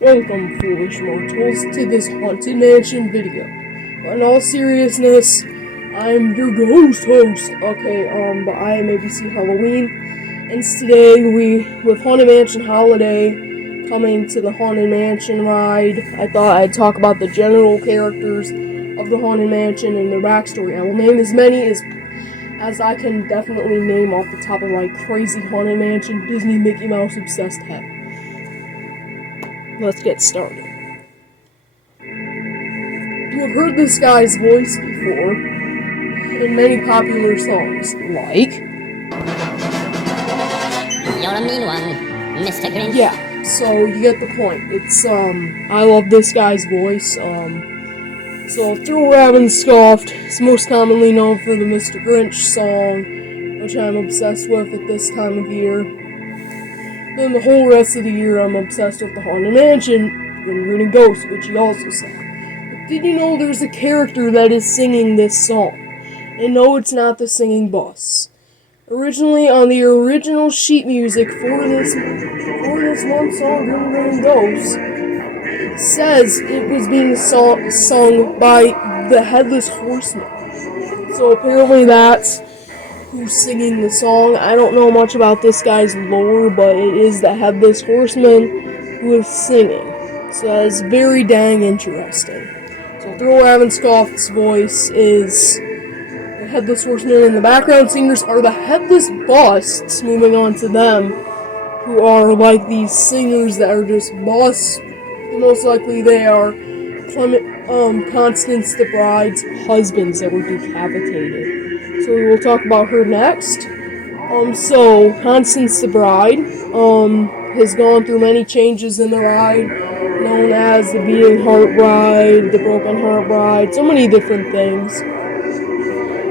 Welcome, foolish mortals, to this Haunted Mansion video. In all seriousness, I'm your host. Okay, but I am ABC Halloween, and today with Haunted Mansion Holiday coming to the Haunted Mansion ride, I thought I'd talk about the general characters of the Haunted Mansion and their backstory. I will name as many as I can definitely name off the top of my crazy Haunted Mansion Disney Mickey Mouse obsessed head. Let's get started. You have heard this guy's voice before in many popular songs, like... You're a mean one, Mr. Grinch. Yeah, so you get the point. It's, I love this guy's voice. So Through Ravenscoft is most commonly known for the Mr. Grinch song, which I'm obsessed with at this time of year. Then the whole rest of the year I'm obsessed with the Haunted Mansion, Ring Ghosts, which he also sang. Did you know there's a character that is singing this song? And no, it's not the singing boss. Originally, on the original sheet music for this one song, Grim Ghosts, it says it was being sung by the Headless Horseman. So apparently that's who's singing the song. I don't know much about this guy's lore, but it is the Headless Horseman who is singing. So that's very dang interesting. So Through Ravenscoft's voice is the Headless Horseman, and the background singers are the Headless Busts, moving on to them, who are like these singers that are just busts. Most likely they are Constance the Bride's husbands that were decapitated. So we will talk about her next. So Constance the Bride, has gone through many changes in the ride, known as the Beating Heart Bride, the Broken Heart Bride, so many different things.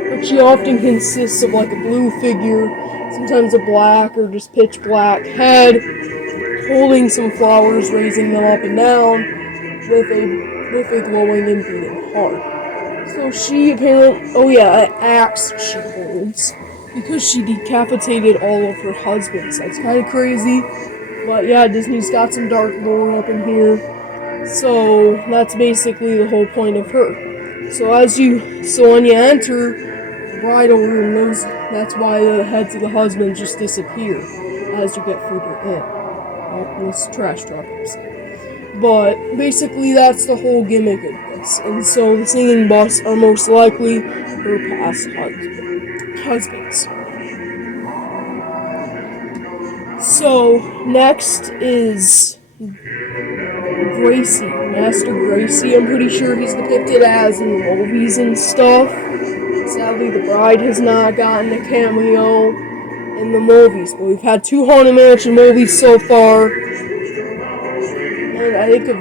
But she often consists of like a blue figure, sometimes a black or just pitch black head, holding some flowers, raising them up and down, with a glowing and beating heart. So she apparently, an axe she holds, because she decapitated all of her husbands. That's kind of crazy, but yeah, Disney's got some dark lore up in here. So that's basically the whole point of her. So when you enter the bridal room, that's why the heads of the husbands just disappear as you get further in. This trash truck. But basically, that's the whole gimmick of this. And so the singing busts are most likely her past husbands. So next is Gracie, Master Gracie. I'm pretty sure he's depicted as in movies and stuff. Sadly, the bride has not gotten a cameo in the movies, but we've had 2 Haunted Mansion movies so far, and I think a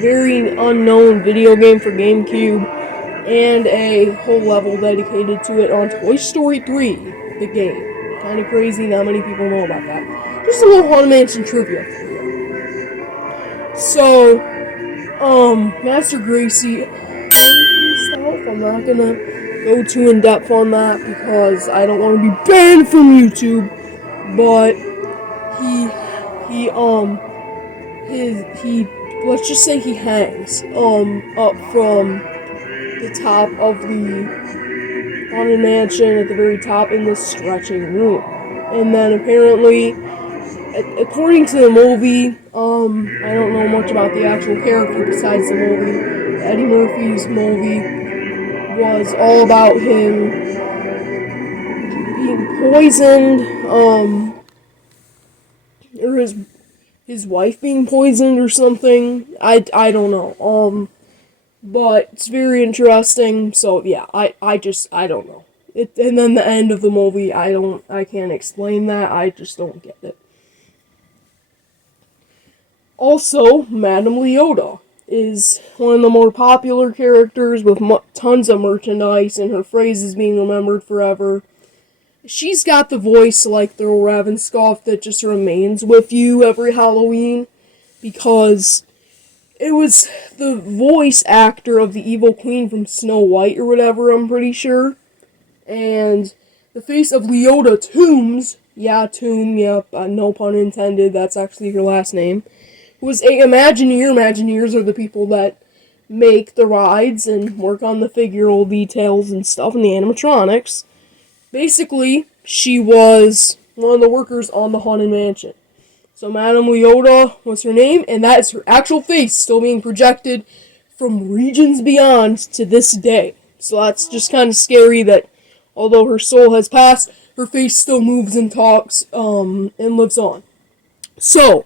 very unknown video game for GameCube, and a whole level dedicated to it on Toy Story 3, the game. Kind of crazy, not many people know about that. Just a little Haunted Mansion trivia for you. So, Master Gracie, I'm not gonna go too in depth on that because I don't want to be banned from YouTube. But let's just say he hangs up from the top of the Haunted Mansion at the very top in this stretching room. And then apparently, according to the movie, I don't know much about the actual character besides the movie. Eddie Murphy's movie was all about him being poisoned, or his wife being poisoned or something. I don't know. But it's very interesting. So yeah, I don't know. And then the end of the movie, I can't explain that. I just don't get it. Also, Madame Leota is one of the more popular characters with tons of merchandise and her phrases being remembered forever. She's got the voice like Through Ravenscoft that just remains with you every Halloween, because it was the voice actor of the evil queen from Snow White or whatever, I'm pretty sure. And the face of Leota Toombs, no pun intended, that's actually her last name. who was a Imagineer. Imagineers are the people that make the rides and work on the figural details and stuff and the animatronics. Basically, she was one of the workers on the Haunted Mansion. So Madame Leota was her name, and that is her actual face still being projected from regions beyond to this day. So that's just kind of scary that although her soul has passed, her face still moves and talks and lives on. So,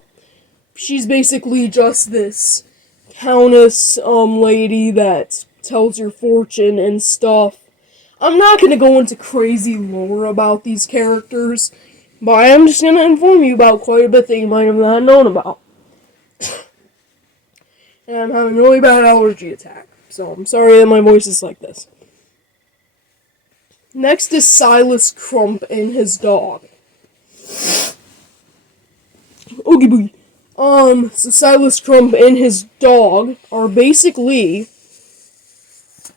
she's basically just this countess lady that tells your fortune and stuff. I'm not going to go into crazy lore about these characters, but I am just going to inform you about quite a bit that you might have not known about. And I'm having a really bad allergy attack, so I'm sorry that my voice is like this. Next is Silas Crump and his dog. Oogie boogie. So Silas Crump and his dog are basically,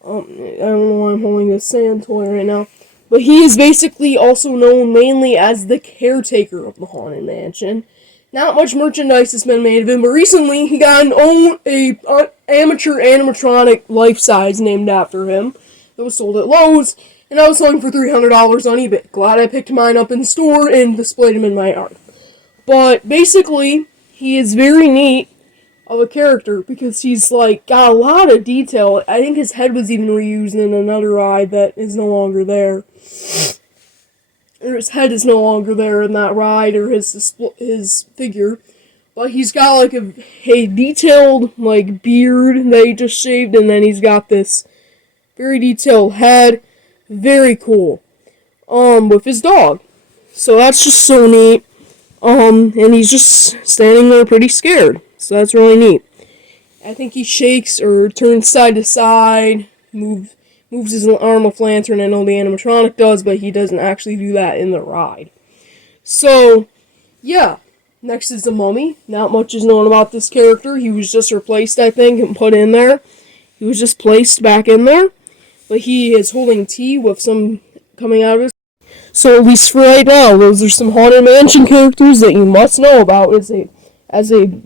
I don't know why I'm holding a sand toy right now, but he is basically also known mainly as the caretaker of the Haunted Mansion. Not much merchandise has been made of him, but recently he got an amateur animatronic life-size named after him that was sold at Lowe's, and I was selling for $300 on eBay. Glad I picked mine up in the store and displayed him in my yard. But basically, he is very neat of a character because he's like got a lot of detail. I think his head was even reused in another ride that is no longer there. Or his head is no longer there in that ride, or his figure. But he's got like a detailed like beard that he just shaved, and then he's got this very detailed head. Very cool. With his dog. So that's just so neat. And he's just standing there pretty scared. So that's really neat. I think he shakes or turns side to side, moves his arm with lantern. I know the animatronic does, but he doesn't actually do that in the ride. So, yeah. Next is the Mummy. Not much is known about this character. He was just replaced, I think, and put in there. He was just placed back in there. But he is holding tea with some coming out of his. So at least for right now, those are some Haunted Mansion characters that you must know about as a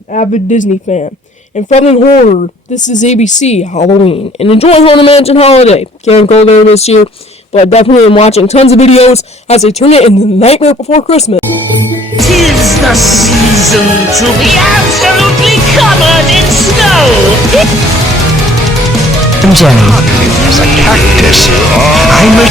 avid Disney fan. And from the horror, this is ABC Halloween. And enjoy Haunted Mansion Holiday. Can't go there this year, but definitely am watching tons of videos as they turn it into Nightmare Before Christmas. 'Tis the season to be absolutely covered in snow. I'm Jenny. As a cactus. I'm a...